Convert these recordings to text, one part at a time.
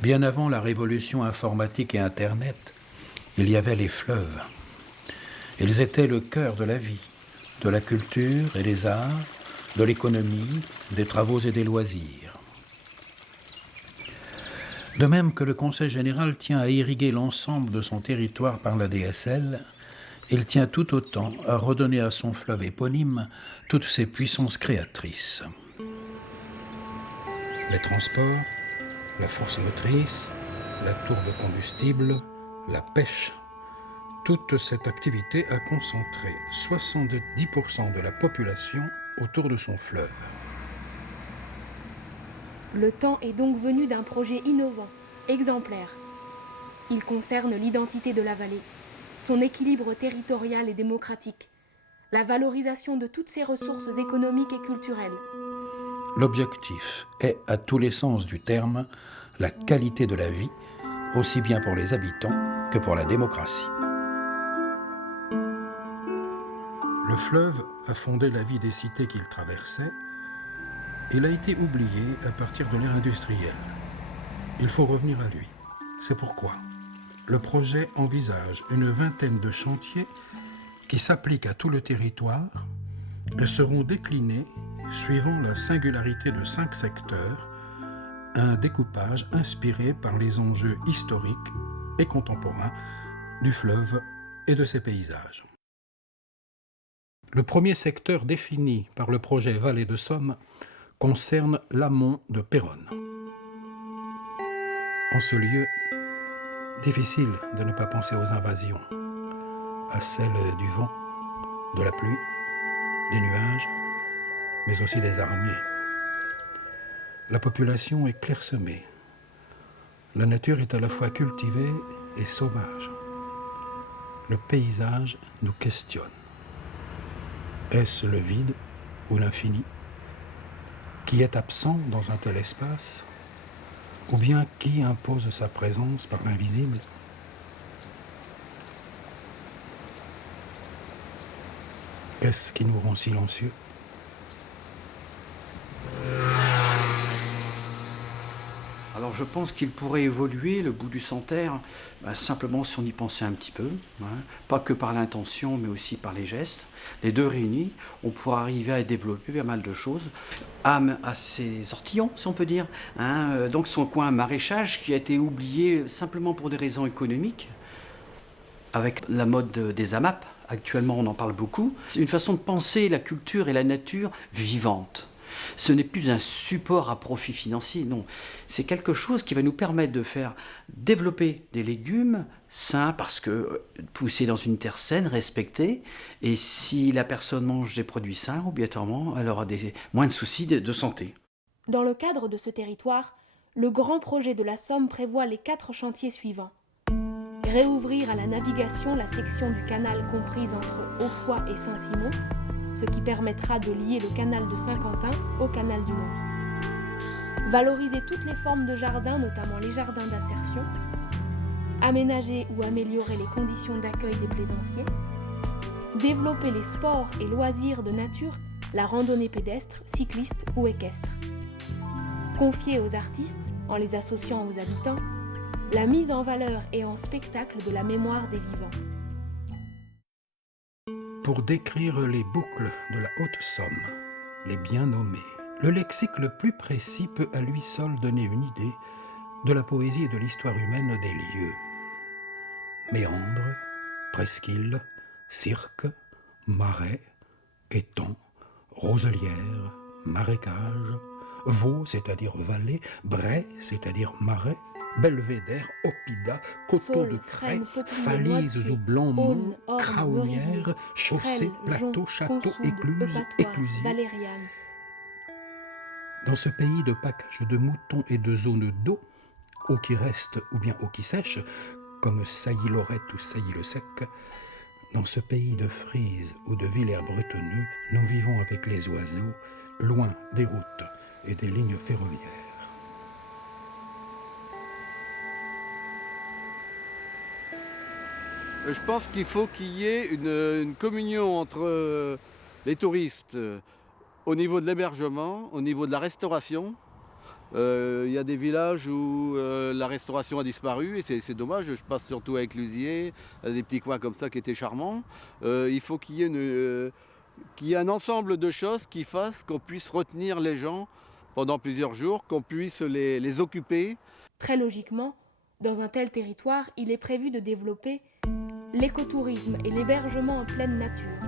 Bien avant la révolution informatique et Internet, il y avait les fleuves. Ils étaient le cœur de la vie, de la culture et des arts, de l'économie, des travaux et des loisirs. De même que le Conseil général tient à irriguer l'ensemble de son territoire par la DSL, il tient tout autant à redonner à son fleuve éponyme toutes ses puissances créatrices. Les transports, la force motrice, la tourbe combustible, la pêche, toute cette activité a concentré 70% de la population autour de son fleuve. Le temps est donc venu d'un projet innovant, exemplaire. Il concerne l'identité de la vallée, son équilibre territorial et démocratique, la valorisation de toutes ses ressources économiques et culturelles. L'objectif est, à tous les sens du terme, la qualité de la vie, aussi bien pour les habitants que pour la démocratie. Le fleuve a fondé la vie des cités qu'il traversait. Il a été oublié à partir de l'ère industrielle. Il faut revenir à lui. C'est pourquoi le projet envisage une vingtaine de chantiers qui s'appliquent à tout le territoire et seront déclinés suivant la singularité de 5 secteurs, un découpage inspiré par les enjeux historiques et contemporains du fleuve et de ses paysages. Le premier secteur défini par le projet Vallée de Somme concerne l'amont de Péronne. En ce lieu, difficile de ne pas penser aux invasions, à celles du vent, de la pluie, des nuages, mais aussi des armées. La population est clairsemée. La nature est à la fois cultivée et sauvage. Le paysage nous questionne. Est-ce le vide ou l'infini qui est absent dans un tel espace, ou bien qui impose sa présence par l'invisible? Qu'est-ce qui nous rend silencieux? Alors je pense qu'il pourrait évoluer, le bout du Santerre, simplement si on y pensait un petit peu, pas que par l'intention, mais aussi par les gestes. Les deux réunis, on pourra arriver à développer pas mal de choses. Âme à ses ortillons, si on peut dire. Donc son coin maraîchage qui a été oublié simplement pour des raisons économiques, avec la mode des AMAP. Actuellement, on en parle beaucoup. C'est une façon de penser la culture et la nature vivante. Ce n'est plus un support à profit financier, non. C'est quelque chose qui va nous permettre de faire développer des légumes sains parce que poussés dans une terre saine, respectée. Et si la personne mange des produits sains, obligatoirement, elle aura moins de soucis de santé. Dans le cadre de ce territoire, le grand projet de la Somme prévoit les 4 chantiers suivants. Réouvrir à la navigation la section du canal comprise entre Hautfoy et Saint-Simon, ce qui permettra de lier le canal de Saint-Quentin au canal du Nord. Valoriser toutes les formes de jardins, notamment les jardins d'insertion. Aménager ou améliorer les conditions d'accueil des plaisanciers. Développer les sports et loisirs de nature, la randonnée pédestre, cycliste ou équestre. Confier aux artistes, en les associant aux habitants, la mise en valeur et en spectacle de la mémoire des vivants. Pour décrire les boucles de la Haute-Somme, les bien nommées, le lexique le plus précis peut à lui seul donner une idée de la poésie et de l'histoire humaine des lieux. Méandres, presqu'îles, cirques, marais, étangs, roselières, marécages, vaux, c'est-à-dire vallées, brais, c'est-à-dire marais, belvédère, oppida, coteaux de craie, falaises ou blancs monts, craonnières, chaussées, plateaux, châteaux, écluses, éclusiers. Dans ce pays de pacage de moutons et de zones d'eau, eau qui reste ou bien eau qui sèche, comme Sailly-Lorette ou Sailly-le-Sec, dans ce pays de Frise ou de Villers-Bretonneux, nous vivons avec les oiseaux, loin des routes et des lignes ferroviaires. Je pense qu'il faut qu'il y ait une communion entre les touristes au niveau de l'hébergement, au niveau de la restauration Il y a des villages où la restauration a disparu et c'est dommage. Je passe surtout avec Lusier, des petits coins comme ça qui étaient charmants. Il faut qu'il y ait un ensemble de choses qui fassent qu'on puisse retenir les gens pendant plusieurs jours, qu'on puisse les occuper. Très logiquement, dans un tel territoire, il est prévu de développer l'écotourisme et l'hébergement en pleine nature,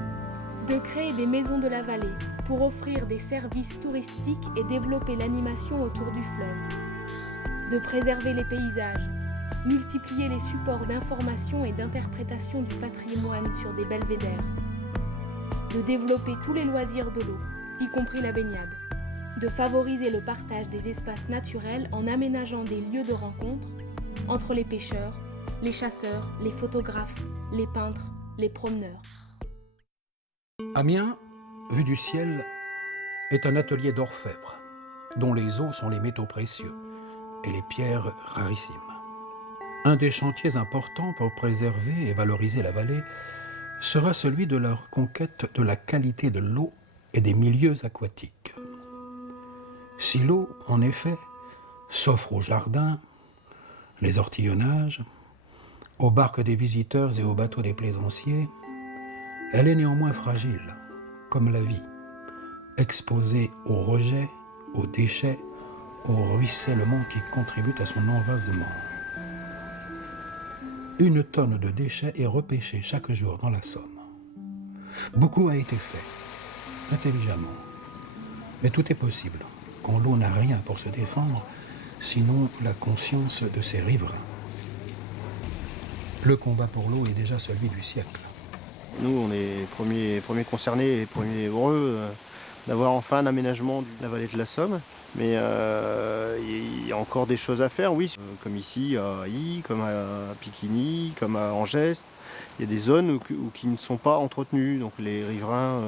de créer des maisons de la vallée pour offrir des services touristiques et développer l'animation autour du fleuve, de préserver les paysages, multiplier les supports d'information et d'interprétation du patrimoine sur des belvédères, de développer tous les loisirs de l'eau, y compris la baignade, de favoriser le partage des espaces naturels en aménageant des lieux de rencontre entre les pêcheurs, les chasseurs, les photographes, les peintres, les promeneurs. Amiens, vue du ciel, est un atelier d'orfèvre, dont les os sont les métaux précieux et les pierres rarissimes. Un des chantiers importants pour préserver et valoriser la vallée sera celui de la reconquête de la qualité de l'eau et des milieux aquatiques. Si l'eau, en effet, s'offre aux jardins, les ortillonnages, aux barques des visiteurs et aux bateaux des plaisanciers, elle est néanmoins fragile, comme la vie, exposée aux rejets, aux déchets, au ruissellement qui contribuent à son envasement. 1 tonne de déchets est repêchée chaque jour dans la Somme. Beaucoup a été fait, intelligemment. Mais tout est possible, quand l'eau n'a rien pour se défendre, sinon la conscience de ses riverains. Le combat pour l'eau est déjà celui du siècle. Nous, on est les premiers concernés, les premiers heureux d'avoir enfin un aménagement de la vallée de la Somme. Mais il y a encore des choses à faire, oui. Comme ici à Ailly, comme à Piquigny, comme à Angeste. Il y a des zones qui ne sont pas entretenues. Donc les riverains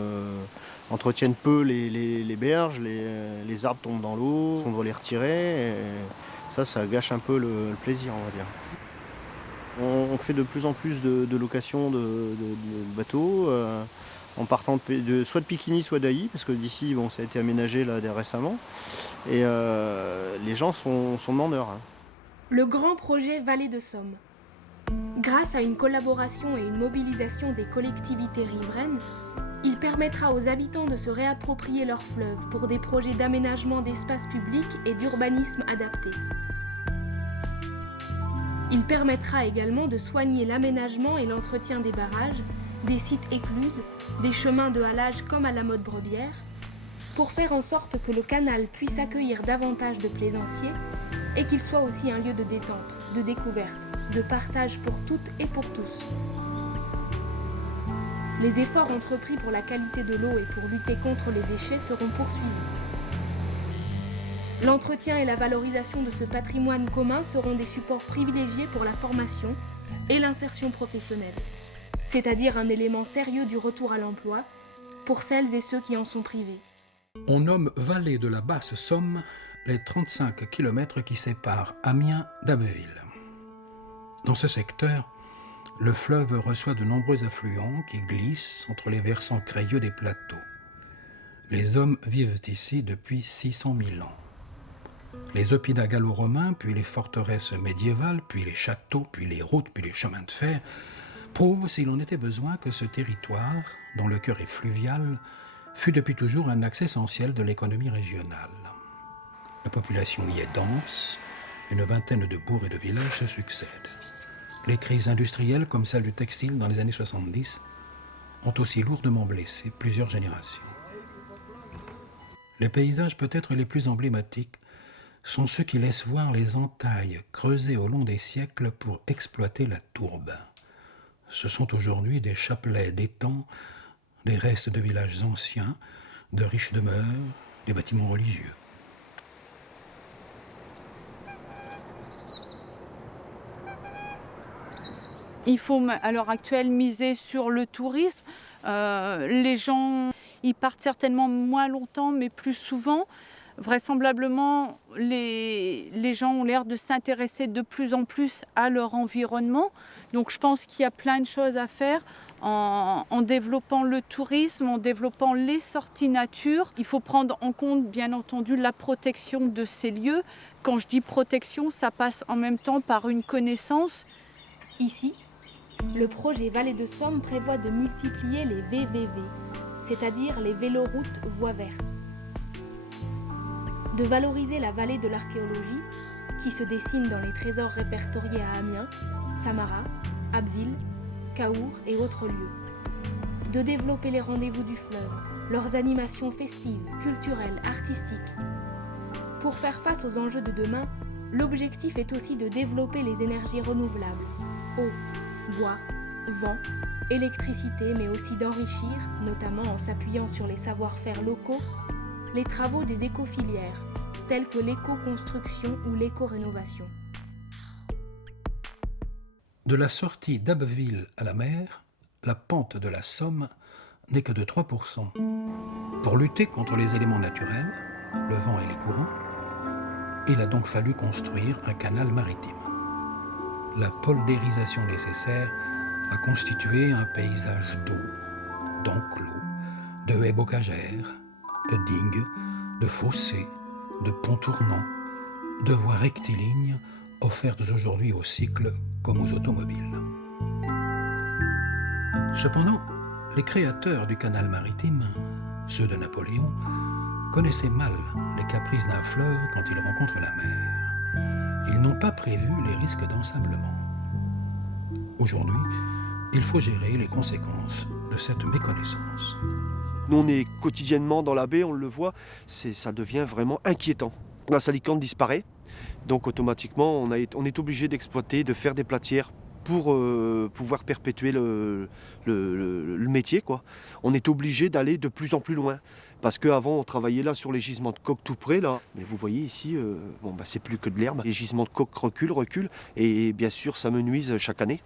entretiennent peu les berges, les arbres tombent dans l'eau, on doit les retirer. Et ça gâche un peu le plaisir, on va dire. On fait de plus en plus de locations de bateaux en partant soit de Piquigny, soit d'Ailly, parce que d'ici, bon, ça a été aménagé là, récemment. Et les gens sont demandeurs. Hein. Le grand projet Vallée de Somme. Grâce à une collaboration et une mobilisation des collectivités riveraines, il permettra aux habitants de se réapproprier leur fleuve pour des projets d'aménagement d'espaces publics et d'urbanisme adapté. Il permettra également de soigner l'aménagement et l'entretien des barrages, des sites écluses, des chemins de halage comme à la mode Brebière, pour faire en sorte que le canal puisse accueillir davantage de plaisanciers et qu'il soit aussi un lieu de détente, de découverte, de partage pour toutes et pour tous. Les efforts entrepris pour la qualité de l'eau et pour lutter contre les déchets seront poursuivis. L'entretien et la valorisation de ce patrimoine commun seront des supports privilégiés pour la formation et l'insertion professionnelle, c'est-à-dire un élément sérieux du retour à l'emploi pour celles et ceux qui en sont privés. On nomme vallée de la Basse Somme les 35 km qui séparent Amiens d'Abbeville. Dans ce secteur, le fleuve reçoit de nombreux affluents qui glissent entre les versants crayeux des plateaux. Les hommes vivent ici depuis 600 000 ans. Les oppidums gallo-romains, puis les forteresses médiévales, puis les châteaux, puis les routes, puis les chemins de fer, prouvent, s'il en était besoin, que ce territoire, dont le cœur est fluvial, fut depuis toujours un axe essentiel de l'économie régionale. La population y est dense, une vingtaine de bourgs et de villages se succèdent. Les crises industrielles, comme celle du textile dans les années 70, ont aussi lourdement blessé plusieurs générations. Les paysages peut-être les plus emblématiques sont ceux qui laissent voir les entailles creusées au long des siècles pour exploiter la tourbe. Ce sont aujourd'hui des chapelets d'étangs, des restes de villages anciens, de riches demeures, des bâtiments religieux. Il faut à l'heure actuelle miser sur le tourisme. Les gens y partent certainement moins longtemps, mais plus souvent. Vraisemblablement, les gens ont l'air de s'intéresser de plus en plus à leur environnement. Donc je pense qu'il y a plein de choses à faire en développant le tourisme, en développant les sorties nature. Il faut prendre en compte, bien entendu, la protection de ces lieux. Quand je dis protection, ça passe en même temps par une connaissance. Ici, le projet Vallée de Somme prévoit de multiplier les VVV, c'est-à-dire les véloroutes voies vertes. De valoriser la vallée de l'archéologie, qui se dessine dans les trésors répertoriés à Amiens, Samara, Abbeville, Cahors et autres lieux. De développer les rendez-vous du fleuve, leurs animations festives, culturelles, artistiques. Pour faire face aux enjeux de demain, l'objectif est aussi de développer les énergies renouvelables, eau, bois, vent, électricité, mais aussi d'enrichir, notamment en s'appuyant sur les savoir-faire locaux, les travaux des écofilières, tels que l'éco-construction ou l'éco-rénovation. De la sortie d'Abbeville à la mer, la pente de la Somme n'est que de 3%. Pour lutter contre les éléments naturels, le vent et les courants, il a donc fallu construire un canal maritime. La poldérisation nécessaire a constitué un paysage d'eau, d'enclos, de haies bocagères, de digues, de fossés, de ponts tournants, de voies rectilignes offertes aujourd'hui aux cycles comme aux automobiles. Cependant, les créateurs du canal maritime, ceux de Napoléon, connaissaient mal les caprices d'un fleuve quand il rencontre la mer. Ils n'ont pas prévu les risques d'ensablement. Aujourd'hui, il faut gérer les conséquences de cette méconnaissance. Nous, on est quotidiennement dans la baie, on le voit, ça devient vraiment inquiétant. La salicante disparaît, donc automatiquement, on est obligé d'exploiter, de faire des platières pour pouvoir perpétuer le métier, quoi. On est obligé d'aller de plus en plus loin. Parce qu'avant, on travaillait là sur les gisements de coque tout près, là. Mais vous voyez ici, c'est plus que de l'herbe. Les gisements de coque reculent, et bien sûr, ça me nuise chaque année.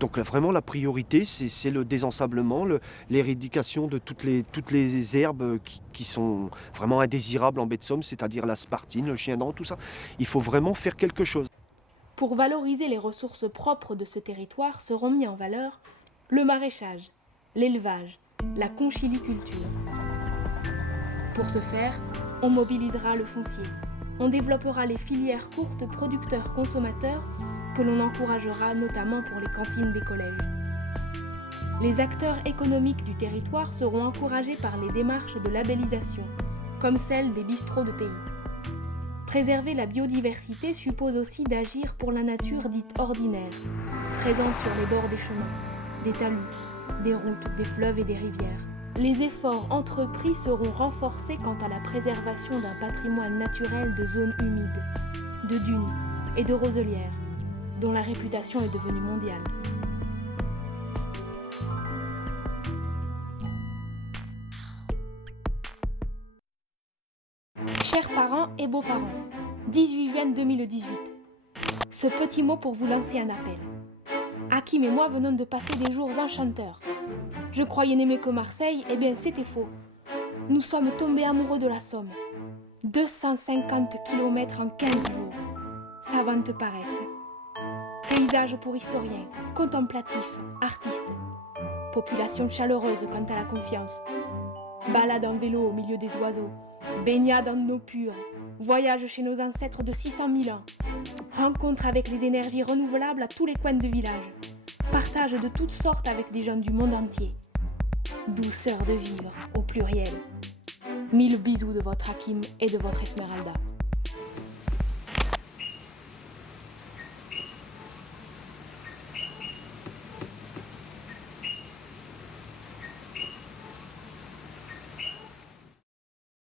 Donc là, vraiment, la priorité, c'est le désensablement, l'éradication de toutes les herbes qui sont vraiment indésirables en baie de Somme, c'est-à-dire la spartine, le chien-dent, tout ça. Il faut vraiment faire quelque chose. Pour valoriser les ressources propres de ce territoire seront mis en valeur le maraîchage, l'élevage, la conchiliculture. Pour ce faire, on mobilisera le foncier, on développera les filières courtes producteurs-consommateurs que l'on encouragera notamment pour les cantines des collèges. Les acteurs économiques du territoire seront encouragés par les démarches de labellisation, comme celle des bistrots de pays. Préserver la biodiversité suppose aussi d'agir pour la nature dite ordinaire, présente sur les bords des chemins, des talus, des routes, des fleuves et des rivières. Les efforts entrepris seront renforcés quant à la préservation d'un patrimoine naturel de zones humides, de dunes et de roselières, dont la réputation est devenue mondiale. Chers parents et beaux-parents, 18 juin 2018. Ce petit mot pour vous lancer un appel. Hakim et moi venons de passer des jours enchanteurs. Je croyais n'aimer que Marseille, eh bien c'était faux. Nous sommes tombés amoureux de la Somme. 250 km en 15 jours. Savante paresse. Paysage pour historiens, contemplatifs, artistes. Population chaleureuse quant à la confiance. Balade en vélo au milieu des oiseaux. Baignade en eau pure. Voyage chez nos ancêtres de 600 000 ans. Rencontre avec les énergies renouvelables à tous les coins de village. Partage de toutes sortes avec des gens du monde entier. Douceur de vivre au pluriel. 1000 bisous de votre Hakim et de votre Esmeralda.